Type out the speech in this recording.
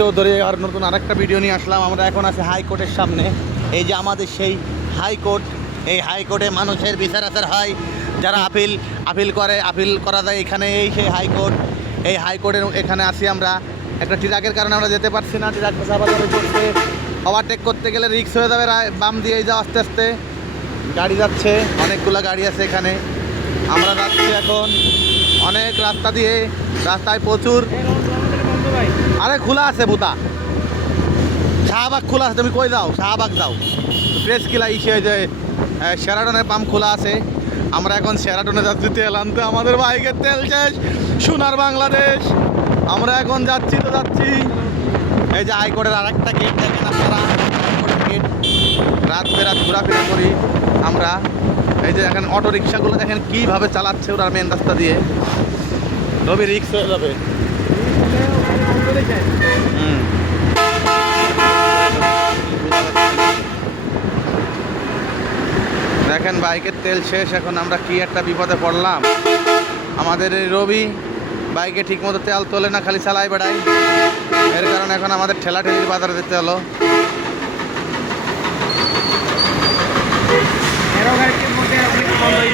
চৌধুরী আর নতুন আরেকটা ভিডিও নিয়ে আসলাম। আমরা এখন আছি হাইকোর্টের সামনে। এই যে আমাদের সেই হাইকোর্ট, এই হাইকোর্টে মানুষের বিচার আচার হয়, যারা আপিল করা যায় এখানে। এই সেই হাইকোর্ট, এই হাইকোর্টের এখানে আছি আমরা। একটা ট্রাকের কারণে আমরা যেতে পারছি না, ট্রাক চাপাচাপি করতে, ওভারটেক করতে গেলে রিস্ক হয়ে যাবে। বাম দিয়ে যাও আস্তে আস্তে, গাড়ি যাচ্ছে, অনেকগুলো গাড়ি আছে এখানে। আমরা যাচ্ছি এখন অনেক রাস্তা দিয়ে, রাস্তায় প্রচুর। আরে খোলা আছে বুতা, শাহবাগ খোলা আছে। তুমি কই যাও? শাহবাগ যাও, প্রেস কিলা ইসে যে শেরাটনের পাম্প খোলা আছে। আমরা এখন শেরাটনে যাচ্ছি তেল আনতে, আমাদের বাইকের তেল শেষ। সোনার বাংলাদেশ, আমরা এখন যাচ্ছি। এই যে হাইকোর্টের আর একটা গেট দেখেন আপনারা, গেট। রাত বেরাত ঘোরাফেরা করি আমরা। এই যে এখন অটো রিক্সাগুলো দেখেন কীভাবে চালাচ্ছে ওরা মেন রাস্তা দিয়ে। রবি রিক্স হয়ে যাবে। দেখেন বাইকের তেল শেষ, এখন আমরা কি একটা বিপদে পড়লাম। আমাদের এই রবি বাইকে ঠিকমতো তেল তোলে না, খালি চালাই বেড়ায়। এর কারণে এখন আমাদের ঠেলাঠেলির বাজারে যেতে হলো।